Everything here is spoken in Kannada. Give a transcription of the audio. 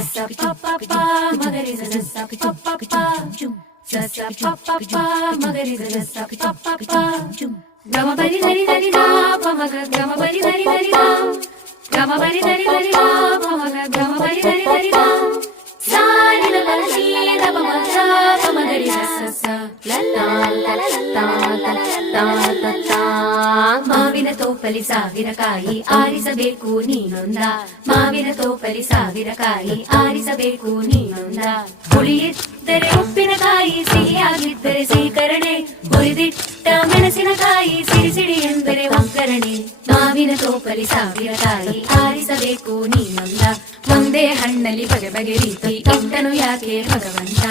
sa pa pa pa magari sa sa pa pa pa sa sa pa pa pa magari sa sa pa pa pa gama bari dari dari da pa maga gama bari dari dari da gama bari dari dari da pa maga gama bari dari dari da sa ni la la ni da pa ma sa pa magari sa sa la la la la la la la la ಮಾವಿನ ತೋಪಲಿ ಸಾವಿರ ಕಾಯಿ ಆರಿಸಬೇಕು ನೀನೊಂದ ಮಾವಿನ ತೋಪಲಿ ಸಾವಿರ ಕಾಯಿ ಆರಿಸಬೇಕು ನೀನೊಂದ ಹುಳಿಯಿದ್ದರೆ ಉಪ್ಪಿನಕಾಯಿ ಸಿಹಿಯಾಗಿದ್ದರೆ ಸೀಕರಣೆ ಹುರಿದಿಟ್ಟ ಮೆಣಸಿನಕಾಯಿ ಸಿಡಿ ಸಿಡಿ ಎಂದರೆ ಒಗ್ಗರಣೆ ಮಾವಿನ ತೋಪಲಿ ಸಾವಿರ ಕಾಯಿ ಆರಿಸಬೇಕು ನೀನೊಂದ ಒಂದೇ ಹಣ್ಣಲ್ಲಿ ಬಗೆ ಬಗೆ ರೀತಿ ಇಟ್ಟನು ಯಾಕೆ ಭಗವಂತ